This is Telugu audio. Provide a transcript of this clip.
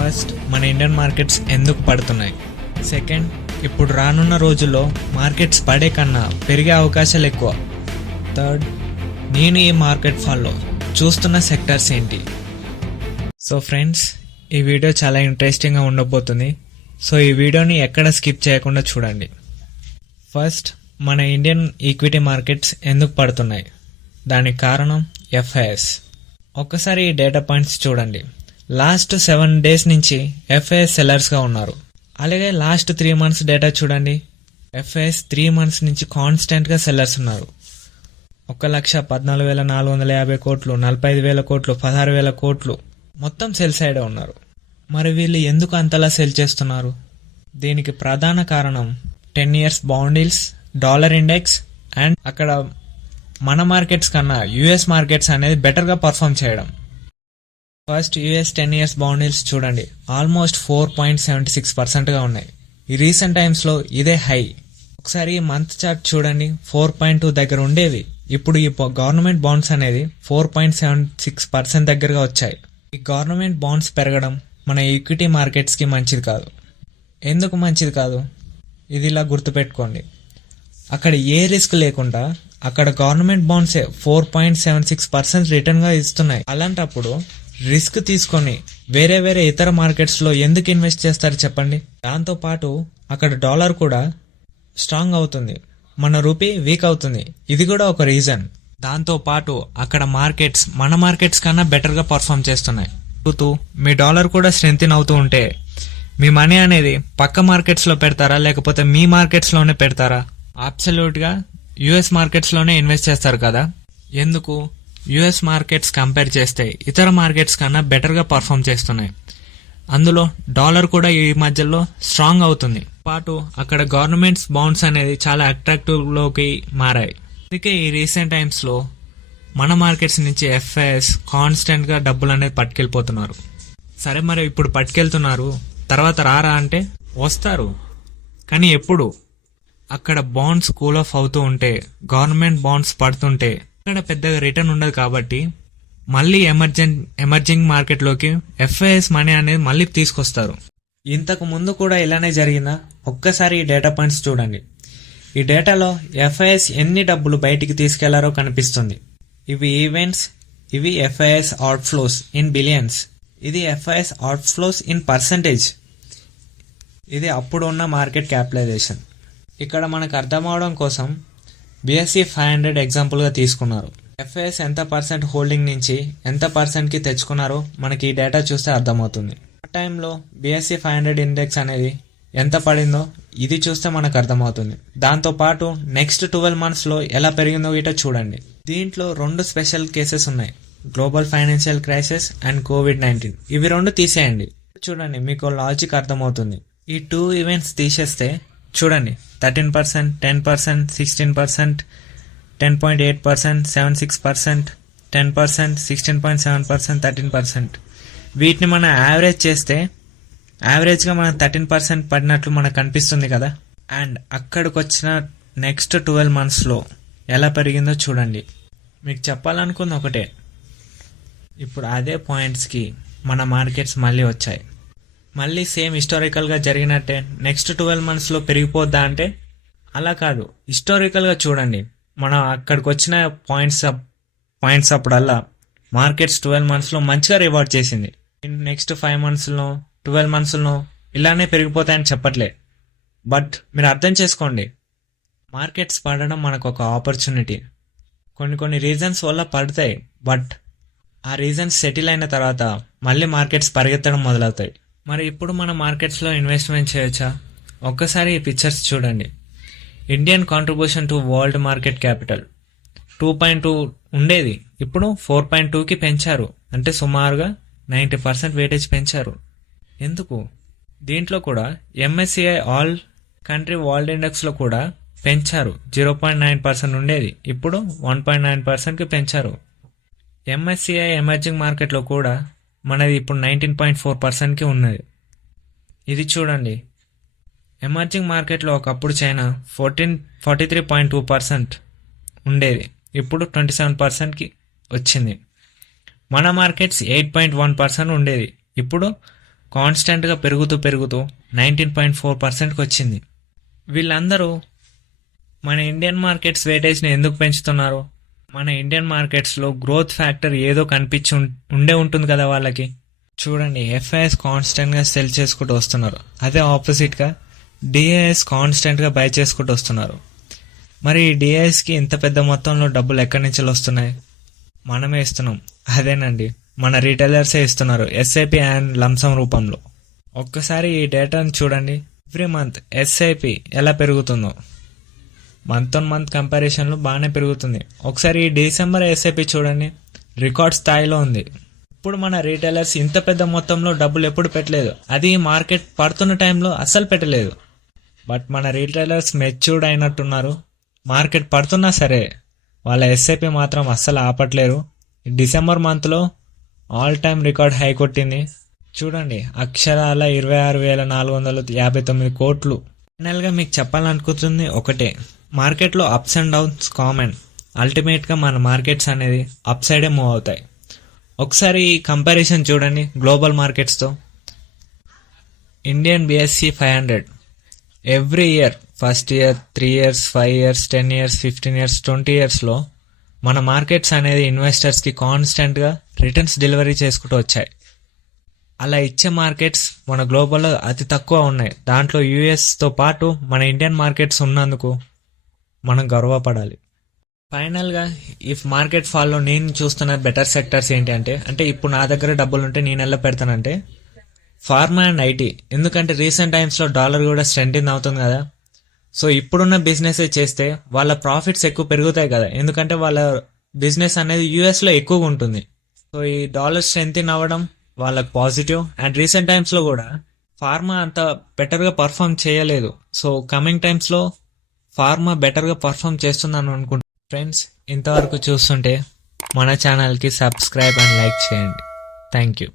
ఫస్ట్, మన ఇండియన్ మార్కెట్స్ ఎందుకు పడుతున్నాయి. సెకండ్, ఇప్పుడు రానున్న రోజుల్లో మార్కెట్స్ పడే కన్నా పెరిగే అవకాశాలు ఎక్కువ. థర్డ్, నేను ఈ మార్కెట్ ఫాల్లో చూస్తున్న సెక్టర్స్ ఏంటి. సో ఫ్రెండ్స్, ఈ వీడియో చాలా ఇంట్రెస్టింగ్గా ఉండబోతుంది. సో ఈ వీడియోని ఎక్కడ స్కిప్ చేయకుండా చూడండి. ఫస్ట్, మన ఇండియన్ ఈక్విటీ మార్కెట్స్ ఎందుకు పడుతున్నాయి, దానికి కారణం ఎఫ్ఐఎస్. ఒక్కసారి ఈ డేటా పాయింట్స్ చూడండి. లాస్ట్ 7 days నుంచి ఎఫ్ఐఎస్ సెల్లర్స్గా ఉన్నారు. అలాగే లాస్ట్ 3 months డేటా చూడండి. ఎఫ్ఐఎస్ 3 months నుంచి కాన్స్టెంట్గా సెల్లర్స్ ఉన్నారు. 1,14,450 కోట్లు, 45,000 కోట్లు, 16,000 కోట్లు మొత్తం సెల్ సైడే ఉన్నారు. మరి వీళ్ళు ఎందుకు అంతలా సెల్ చేస్తున్నారు? దీనికి ప్రధాన కారణం 10 years bond yields, dollar index and అక్కడ మన మార్కెట్స్ కన్నా యుఎస్ మార్కెట్స్ అనేది బెటర్గా పర్ఫామ్ చేయడం. First, US 10 years bond yields చూడండి, ఆల్మోస్ట్ 4.76%గా ఉన్నాయి. ఈ రీసెంట్ టైమ్స్లో ఇదే హై. ఒకసారి ఈ మంత్ చార్ట్ చూడండి, 4.2 దగ్గర ఉండేవి. ఇప్పుడు ఈ గవర్నమెంట్ బాండ్స్ అనేది 4.76% దగ్గరగా వచ్చాయి. ఈ గవర్నమెంట్ బాండ్స్ పెరగడం మన ఈక్విటీ మార్కెట్స్కి మంచిది కాదు. ఎందుకు మంచిది కాదు? ఇది ఇలా గుర్తుపెట్టుకోండి. అక్కడ ఏ రిస్క్ లేకుండా అక్కడ గవర్నమెంట్ బాండ్సే 4.76% రిటర్న్గా ఇస్తున్నాయి. అలాంటప్పుడు రిస్క్ తీసుకొని వేరే వేరే ఇతర మార్కెట్స్లో ఎందుకు ఇన్వెస్ట్ చేస్తారు చెప్పండి. దాంతోపాటు అక్కడ డాలర్ కూడా స్ట్రాంగ్ అవుతుంది, మన రూపీ వీక్ అవుతుంది. ఇది కూడా ఒక రీజన్. దాంతోపాటు అక్కడ మార్కెట్స్ మన మార్కెట్స్ కన్నా బెటర్గా పర్ఫామ్ చేస్తున్నాయి. మీ డాలర్ కూడా స్ట్రెంథెన్ అవుతూ ఉంటే మీ మనీ అనేది పక్క మార్కెట్స్లో పెడతారా, లేకపోతే మీ మార్కెట్స్లోనే పెడతారా? అబ్సల్యూట్గా యుఎస్ మార్కెట్స్లోనే ఇన్వెస్ట్ చేస్తారు కదా. ఎందుకు? యుఎస్ మార్కెట్స్ కంపేర్ చేస్తే ఇతర మార్కెట్స్ కన్నా బెటర్గా పర్ఫామ్ చేస్తున్నాయి. అందులో డాలర్ కూడా ఈ మధ్యలో స్ట్రాంగ్ అవుతుంది. పాటు అక్కడ గవర్నమెంట్స్ బాండ్స్ అనేది చాలా అట్రాక్టివ్లోకి మారాయి. అందుకే ఈ రీసెంట్ టైమ్స్లో మన మార్కెట్స్ నుంచి ఎఫ్ఐఎస్ కాన్స్టెంట్గా డబ్బులు అనేది పట్టుకెళ్ళిపోతున్నారు. సరే, మరి ఇప్పుడు పట్టుకెళ్తున్నారు, తర్వాత రారా అంటే వస్తారు. కానీ ఎప్పుడు? అక్కడ బాండ్స్ కూల్ ఆఫ్ అవుతూ ఉంటే, గవర్నమెంట్ బాండ్స్ పడుతుంటే అక్కడ పెద్దగా రిటర్న్ ఉండదు. కాబట్టి మళ్ళీ ఎమర్జింగ్ మార్కెట్లోకి ఎఫ్ఐఎస్ మనీ అనేది మళ్ళీ తీసుకొస్తారు. ఇంతకు ముందు కూడా ఇలానే జరిగిందా? ఒక్కసారి ఈ డేటా పాయింట్స్ చూడండి. ఈ డేటాలో ఎఫ్ఐఎస్ ఎన్ని డబ్బులు బయటికి తీసుకెళ్లారో కనిపిస్తుంది. ఇవి ఈవెంట్స్, ఇవి ఎఫ్ఐఎస్ అవుట్ఫ్లోస్ ఇన్ బిలియన్స్, ఇది ఎఫ్ఐఎస్ అవుట్ఫ్లోస్ ఇన్ పర్సంటేజ్, ఇది అప్పుడు ఉన్న మార్కెట్ క్యాపిటలైజేషన్. ఇక్కడ మనకు అర్థం అవడం కోసం BSE 500 ఎగ్జాంపుల్గా తీసుకున్నారు. ఎఫ్ఐఎస్ ఎంత పర్సెంట్ హోల్డింగ్ నుంచి ఎంత పర్సెంట్కి తెచ్చుకున్నారో మనకి ఈ డేటా చూస్తే అర్థమవుతుంది. ఆ టైంలో BSE 500 ఇండెక్స్ అనేది ఎంత పడిందో ఇది చూస్తే మనకు అర్థమవుతుంది. దాంతోపాటు నెక్స్ట్ 12 monthsలో ఎలా పెరిగిందో ఇటో చూడండి. దీంట్లో 2 స్పెషల్ కేసెస్ ఉన్నాయి, global financial crisis and COVID-19. ఇవి 2 తీసేయండి. చూడండి, మీకు లాజిక్ అర్థమవుతుంది. ఈ 2 ఈవెంట్స్ తీసేస్తే చూడండి, 13%, 10%, 16%, 10.8%, 76%, 10%, 16.7%, 13%. వీటిని మనం యావరేజ్ చేస్తే యావరేజ్గా మనం 13% పడినట్లు మనకు కనిపిస్తుంది కదా. అండ్ అక్కడికి వచ్చిన నెక్స్ట్ 12 monthsలో ఎలా పెరిగిందో చూడండి. మీకు చెప్పాలనుకుంది ఒకటే, ఇప్పుడు అదే పాయింట్స్కి మన మార్కెట్స్ మళ్ళీ వచ్చాయి. మళ్ళీ సేమ్ హిస్టారికల్గా జరిగినట్టే నెక్స్ట్ 12 monthsలో పెరిగిపోద్దా అంటే అలా కాదు. హిస్టారికల్గా చూడండి, మనం అక్కడికి వచ్చిన పాయింట్స్ అప్పుడల్లా మార్కెట్స్ 12 monthsలో మంచిగా రివార్డ్ చేసింది. నెక్స్ట్ 5 monthsలో 12 monthsలో ఇలానే పెరిగిపోతాయని చెప్పట్లే. బట్ మీరు అర్థం చేసుకోండి, మార్కెట్స్ పడడం మనకు ఒక ఆపర్చునిటీ. కొన్ని రీజన్స్ వల్ల పడతాయి, బట్ ఆ రీజన్స్ సెటిల్ అయిన తర్వాత మళ్ళీ మార్కెట్స్ పరిగెత్తడం మొదలవుతాయి. మరి ఇప్పుడు మన మార్కెట్స్లో ఇన్వెస్ట్మెంట్ చేయొచ్చా? ఒక్కసారి ఈ పిక్చర్స్ చూడండి. Indian contribution to world market capital 2.2 ఉండేది, ఇప్పుడు 4.2కి పెంచారు. అంటే సుమారుగా 90% వెయిటేజ్ పెంచారు. ఎందుకు? దీంట్లో కూడా MSCI ఆల్ కంట్రీ వరల్డ్ ఇండెక్స్లో కూడా పెంచారు. 0.9% ఉండేది, ఇప్పుడు 1.9%కి పెంచారు. MSCI ఎమర్జింగ్ మార్కెట్లో కూడా మనది ఇప్పుడు 19.4%కి ఉన్నది. ఇది చూడండి, ఎమర్జింగ్ మార్కెట్లో ఒకప్పుడు చైనా 43.2% ఉండేది, ఇప్పుడు 27%కి వచ్చింది. మన మార్కెట్స్ 8.1% ఉండేది, ఇప్పుడు కాన్స్టెంట్గా పెరుగుతూ 19.4%కి వచ్చింది. వీళ్ళందరూ మన ఇండియన్ మార్కెట్స్ వెయిటేజ్ని ఎందుకు పెంచుతున్నారు? మన ఇండియన్ మార్కెట్స్లో గ్రోత్ ఫ్యాక్టర్ ఏదో కనిపించి ఉండే ఉంటుంది కదా వాళ్ళకి. చూడండి, ఎఫ్ఐఎస్ కాన్స్టెంట్గా సెల్ చేసుకుంటూ వస్తున్నారు. అదే ఆపోజిట్గా డిఐఎస్ కాన్స్టెంట్గా బై చేసుకుంటూ వస్తున్నారు. మరి ఈ డిఐఎస్కి ఇంత పెద్ద మొత్తంలో డబ్బులు ఎక్కడి నుంచి వస్తున్నాయి? మనమే ఇస్తున్నాం. అదేనండి, మన రీటైలర్సే ఇస్తున్నారు ఎస్ఐపి అండ్ లంసమ్ రూపంలో. ఒక్కసారి ఈ డేటాను చూడండి. ఎవ్రీ మంత్ ఎస్ఐపి ఎలా పెరుగుతుందో, మంత్ ఆన్ మంత్ కంపారిజన్లో బాగానే పెరుగుతుంది. ఒకసారి ఈ డిసెంబర్ ఎస్ఐపి చూడండి, రికార్డ్ స్థాయిలో ఉంది. ఇప్పుడు మన రీటైలర్స్ ఇంత పెద్ద మొత్తంలో డబ్బులు ఎప్పుడు పెట్టలేదు. అది మార్కెట్ పడుతున్న టైంలో అస్సలు పెట్టలేదు. బట్ మన రీటైలర్స్ మెచ్యూర్డ్ అయినట్టున్నారు. మార్కెట్ పడుతున్నా సరే వాళ్ళ ఎస్ఐపి మాత్రం అస్సలు ఆపట్లేరు. డిసెంబర్ మంత్లో ఆల్ టైమ్ రికార్డ్ హై కొట్టింది. చూడండి, అక్షరాల 26,459 కోట్లు. ఫైనల్గా మీకు చెప్పాలనుకుంటుంది ఒకటే, మార్కెట్లో అప్స్ అండ్ డౌన్స్ కామన్. అల్టిమేట్గా మన మార్కెట్స్ అనేది అప్ సైడే మూవ్ అవుతాయి. ఒకసారి ఈ కంపారిజన్ చూడండి గ్లోబల్ మార్కెట్స్తో. Indian BSE 500 every year, first year, 3 years, 5 years, 10 years, 15 years, 20 yearsలో మన మార్కెట్స్ అనేది ఇన్వెస్టర్స్కి కాన్స్టెంట్గా రిటర్న్స్ డెలివరీ చేసుకుంటూ వచ్చాయి. అలా ఇచ్చే మార్కెట్స్ మన గ్లోబల్లో అతి తక్కువ ఉన్నాయి. దాంట్లో యూఎస్తో పాటు మన ఇండియన్ మార్కెట్స్ ఉన్నందుకు మనం గర్వపడాలి. ఫైనల్గా ఈ మార్కెట్ ఫాల్లో నేను చూస్తున్న బెటర్ సెక్టర్స్ ఏంటి అంటే ఇప్పుడు నా దగ్గర డబ్బులు ఉంటే నేను ఎలా పెడతానంటే ఫార్మా అండ్ ఐటీ. ఎందుకంటే రీసెంట్ టైమ్స్లో డాలర్ కూడా స్ట్రెంథెన్ అవుతుంది కదా. సో ఇప్పుడున్న బిజినెస్ చేస్తే వాళ్ళ ప్రాఫిట్స్ ఎక్కువ పెరుగుతాయి కదా, ఎందుకంటే వాళ్ళ బిజినెస్ అనేది యూఎస్లో ఎక్కువగా ఉంటుంది. సో ఈ డాలర్ స్ట్రెంథెన్ అవ్వడం వాళ్ళకి పాజిటివ్. అండ్ రీసెంట్ టైమ్స్లో కూడా ఫార్మా అంత బెటర్గా పర్ఫామ్ చేయలేదు. సో కమింగ్ టైమ్స్లో ఫార్మా బెటర్గా పర్ఫామ్ చేస్తుందని అనుకుంటున్నాను. ఫ్రెండ్స్, ఇంతవరకు చూస్తుంటే మన ఛానల్కి సబ్స్క్రైబ్ అండ్ లైక్ చేయండి. Thank you.